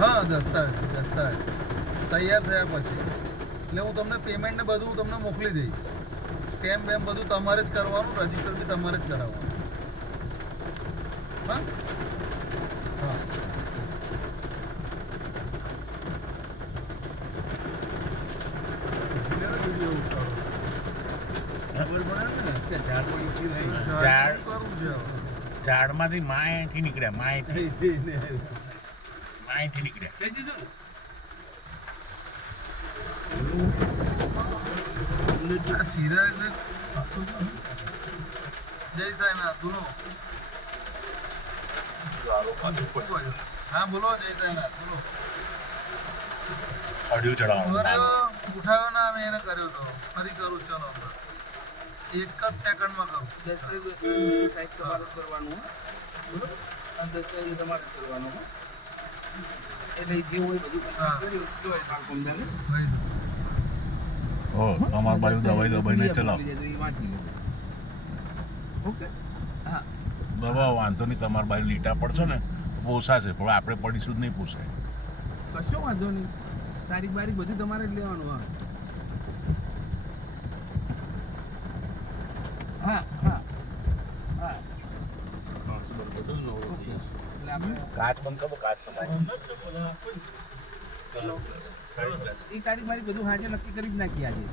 હા, દસ્તાવેજ તૈયાર થયા પછી એટલે હું તમને પેમેન્ટ ને બધું તમને મોકલી દઈશ. સ્ટેમ્પ બેમ બધું તમારે જ કરવાનું, રજીસ્ટર બી તમારે જ કરાવવાનું. હા હા ઝાડમાંથી માયથી નીકળ્યા માયથી નીકળ્યા. ચીરા એટલે જય સાંઈનાથ બોલો. હા બોલો, જય સાંઈનાથ બોલો. અડ્યું ચડાવવાનું. ઉઠાવ્યો ના, મેં એને કર્યો તો ફરી કરું. ચલો એક જ સેકન્ડમાં કરું. દસ્તાવેજ તમારે કરવાનું બરોબર, અને દસ્તાવેજ તમારે કરવાનું એટલે જે હોય બધું ઓ તમારી બાજુ દબાઈને ચલાવો. ઓકે હા, દબાવો, વાંધો નહીં. તમારી બાજુ લીટા પડશે ને પોસાશે, પણ આપણે પડીશું જ નહીં પોસાય. કશો વાંધો નહીં. તારીખ બારીખ બધું તમારે જ લેવાનું. હા હા હા હા. એટલે આપણે કાચ બંધ કરો, કાચ એ તારીખ બારીખ બધું હાજર નક્કી કરી જ નાખીએ આજે.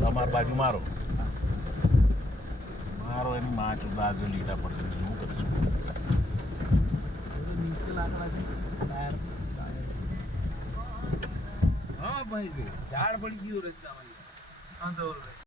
તમારી બાજુ મારો એની માં ચુદા આગળ લીટા પડશે. શું કરીશું? નીચે લાકડા છે ટાયર. હા ભાઈ, ઝાડ પડી ગયું રસ્તામાં. હા ધવલભાઈ.